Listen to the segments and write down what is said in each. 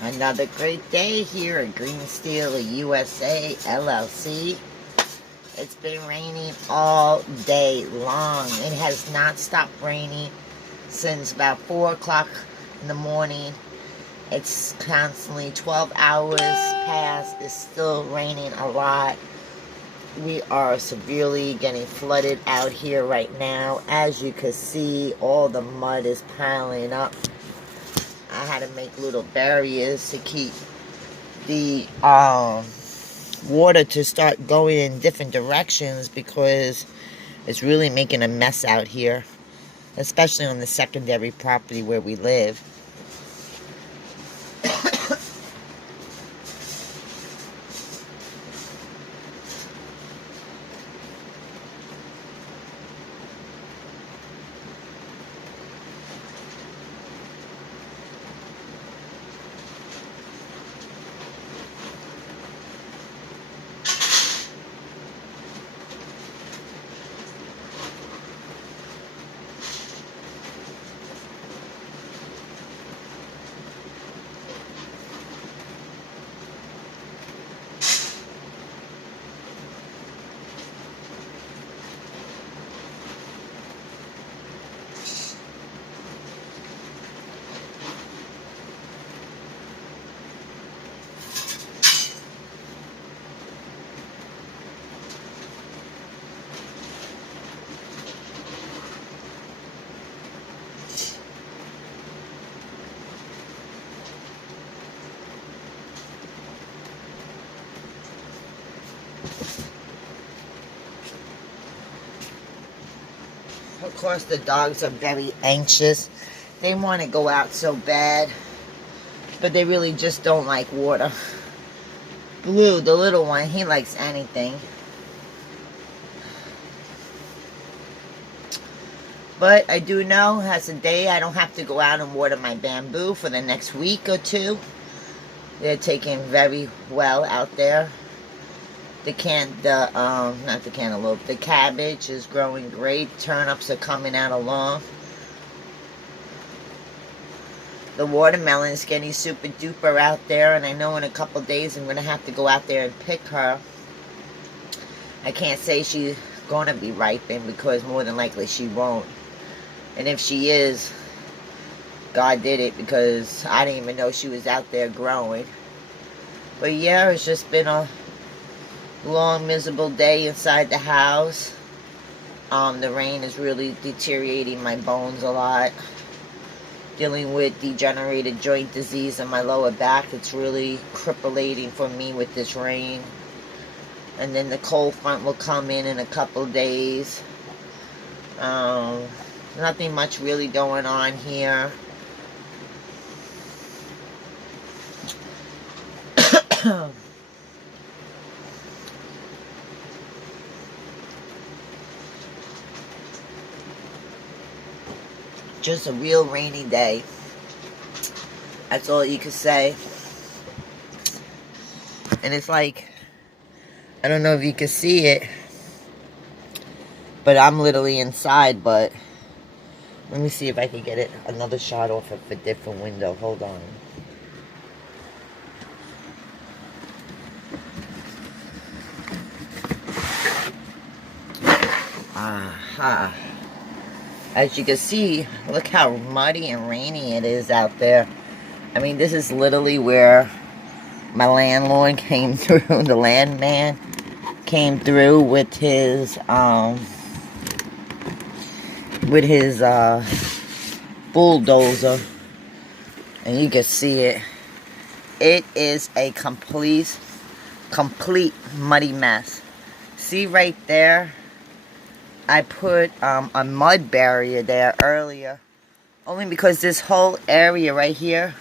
Another great day here at Green Steel USA LLC. It's been raining all day long. It has not stopped raining since about 4 o'clock in the morning. It's constantly 12 hours past. It's still raining a lot. We are severely getting flooded out here right now. As you can see, all the mud is piling up. I had to make little barriers to keep the water to start going in different directions because it's really making a mess out here, especially on the secondary property where we live. Of course, the dogs are very anxious. They want to go out so bad, but they really just don't like water. Blue, the little one, he likes anything. But I do know, as a day, I don't have to go out and water my bamboo for the next week or two. They're taking very well out there. The cabbage is growing great. Turnips are coming out along. The watermelon is getting super duper out there, and I know in a couple days I'm going to have to go out there and pick her. I can't say she's going to be ripened because more than likely she won't. And if she is, God did it because I didn't even know she was out there growing. But yeah, it's just been a long, miserable day inside the house. The rain is really deteriorating my bones a lot. Dealing with degenerated joint disease in my lower back. It's really crippling for me with this rain. And then the cold front will come in a couple days. Nothing much really going on here. Just a real rainy day. That's all you can say. And it's like, I don't know if you can see it, but I'm literally inside. But let me see if I can get it another shot off of a different window. Hold on. Aha. As you can see, look how muddy and rainy it is out there. I mean, this is literally where my landlord came through, the landman came through with his bulldozer. And you can see it. It is a complete muddy mess. See right there? I put a mud barrier there earlier, only because this whole area right here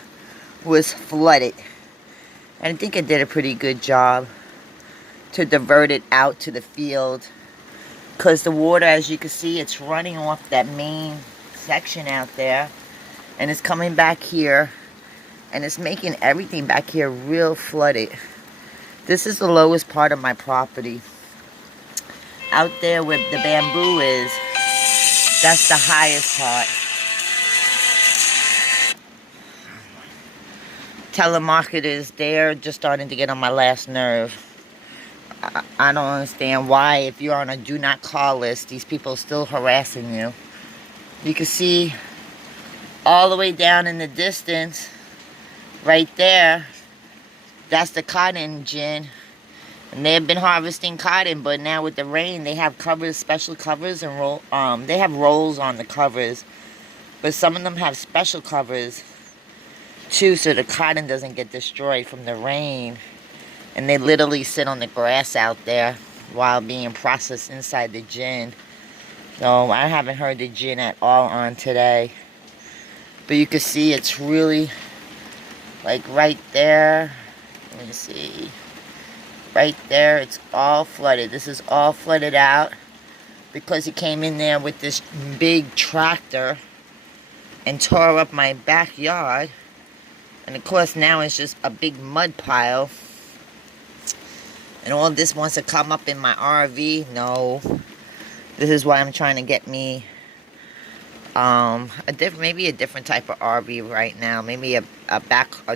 was flooded. And I think I did a pretty good job to divert it out to the field, because the water, as you can see, it's running off that main section out there, and it's coming back here, and it's making everything back here real flooded. This is the lowest part of my property. Out there where the bamboo is, that's the highest part. telemarketers, they're just starting to get on my last nerve. I don't understand why, if you're on a do not call list, these people are still harassing you. You can see all the way down in the distance, right there, that's the cotton gin. And they've been harvesting cotton, but now with the rain, they have covers, special covers, and they have rolls on the covers. But some of them have special covers, too, so the cotton doesn't get destroyed from the rain. And they literally sit on the grass out there while being processed inside the gin. So I haven't heard the gin at all on today. But you can see it's really, like right there. Let me see. Right there, it's all flooded. This is all flooded out because he came in there with this big tractor and tore up my backyard. And of course now it's just a big mud pile. And all this wants to come up in my RV. No. This is why I'm trying to get me maybe a different type of RV right now. Maybe a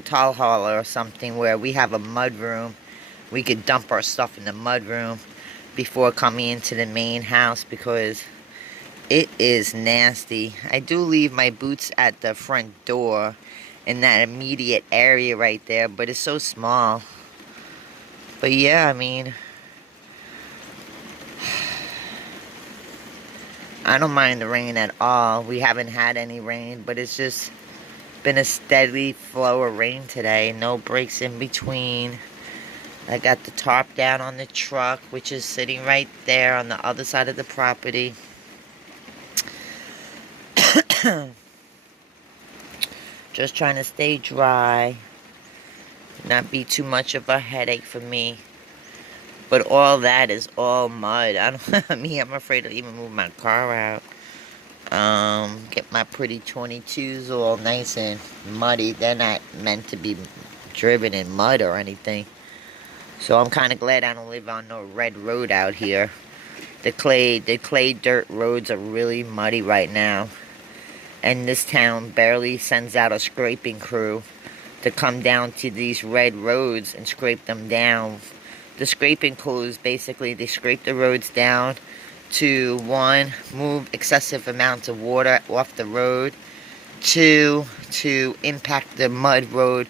tall hauler or something where we have a mud room. We could dump our stuff in the mud room before coming into the main house because it is nasty. I do leave my boots at the front door in that immediate area right there, but it's so small. But yeah, I mean, I don't mind the rain at all. We haven't had any rain, but it's just been a steady flow of rain today. No breaks in between. I got the tarp down on the truck, which is sitting right there on the other side of the property. Just trying to stay dry. Not be too much of a headache for me. But all that is all mud. I'm afraid to even move my car out. Get my pretty 22s all nice and muddy. They're not meant to be driven in mud or anything. So I'm kind of glad I don't live on no red road out here. The clay dirt roads are really muddy right now. And this town barely sends out a scraping crew to come down to these red roads and scrape them down. The scraping crews, basically, they scrape the roads down to, one, move excessive amounts of water off the road. Two, to impact the mud road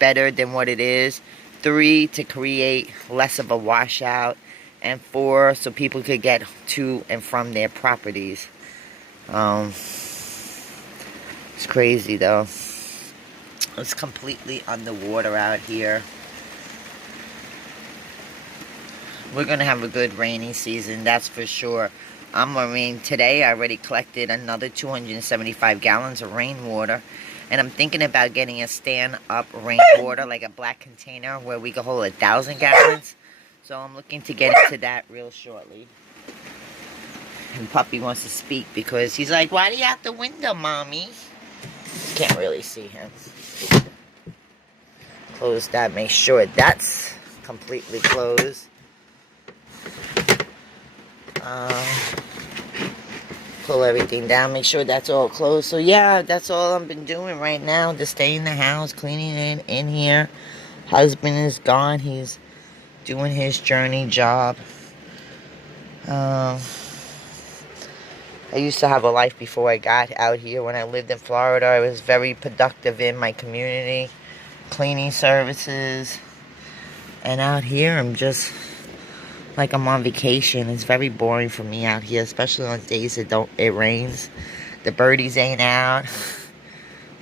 better than what it is. 3, to create less of a washout. And 4, so people could get to and from their properties. It's crazy, though. It's completely underwater out here. We're going to have a good rainy season, that's for sure. Today I already collected another 275 gallons of rainwater. And I'm thinking about getting a stand-up rainwater, like a black container, where we can hold 1,000 gallons. So I'm looking to get into that real shortly. And Puppy wants to speak because he's like, why are you out the window, Mommy? Can't really see him. Close that, make sure that's completely closed. Pull everything down, make sure that's all closed. So yeah, that's all I've been doing right now. Just stay in the house, cleaning in here. Husband is gone. He's doing his journey job. I used to have a life before I got out here. When I lived in Florida, I was very productive in my community, cleaning services. And out here, I'm just like I'm on vacation. It's very boring for me out here, especially on days it rains. The birdies ain't out.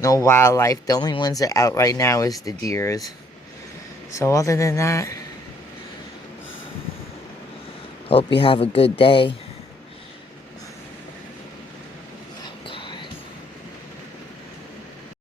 No wildlife. The only ones that are out right now is the deers. So other than that, hope you have a good day.